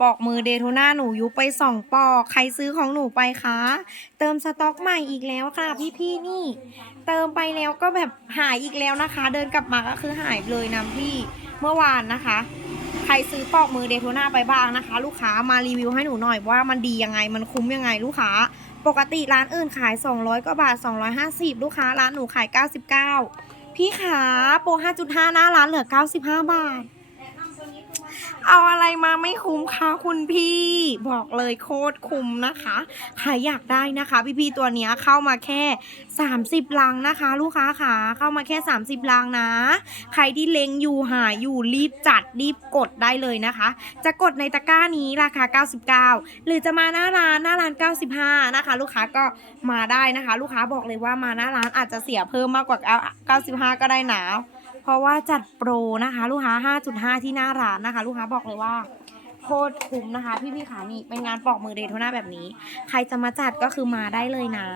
ปอกมือเดโทน่าหนูยุบไปสองปอก ใครซื้อของหนูไปคะ เติมสต็อกใหม่อีกแล้วค่ะพี่ๆนี่ เติมไปแล้วก็แบบหายอีกแล้วนะคะ เดินกลับมาก็คือหายเลยนะพี่เมื่อวานนะคะ ใครซื้อปอกมือเดโทน่าไปบ้างนะคะ ลูกค้ามารีวิวให้หนูหน่อยว่ามันดียังไงมันคุ้มยังไงลูกค้า ปกติร้านอื่นขาย 200กว่าบาท 250 ลูกค้าร้านหนูขาย 99 พี่ขาโปร5.5หน้าร้านเหลือ 95 บาท เอาอะไรมาไม่คุ้มคะคุณพี่บอกเลยโคตรคุ้มนะคะใครอยากได้นะคะ พี่ๆตัวเนี้ยเข้ามาแค่ 30 ลังนะคะ ลูกค้าขาเข้ามาแค่ 30 ลังนะ ใครที่เล็งอยู่หาอยู่รีบจัดรีบกดได้เลยนะคะ จะกดในตะกร้านี้ราคา 99 หรือจะมาหน้าร้านหน้าร้าน 95 นะคะ ลูกค้าก็มาได้นะคะ ลูกค้าบอกเลยว่ามาหน้าร้านอาจจะเสียเพิ่มมากกว่า 95 ก็ได้หนาะ เพราะว่าจัดโปรนะคะ ลูกค้า 5.5 ที่หน้าร้านนะคะ ลูกค้าบอกเลยว่าโคตรคุ้มนะคะ พี่ๆขานี่เป็นงานปอกมือเดโทน่าแบบนี้ ใครจะมาจัดก็คือมาได้เลยนะ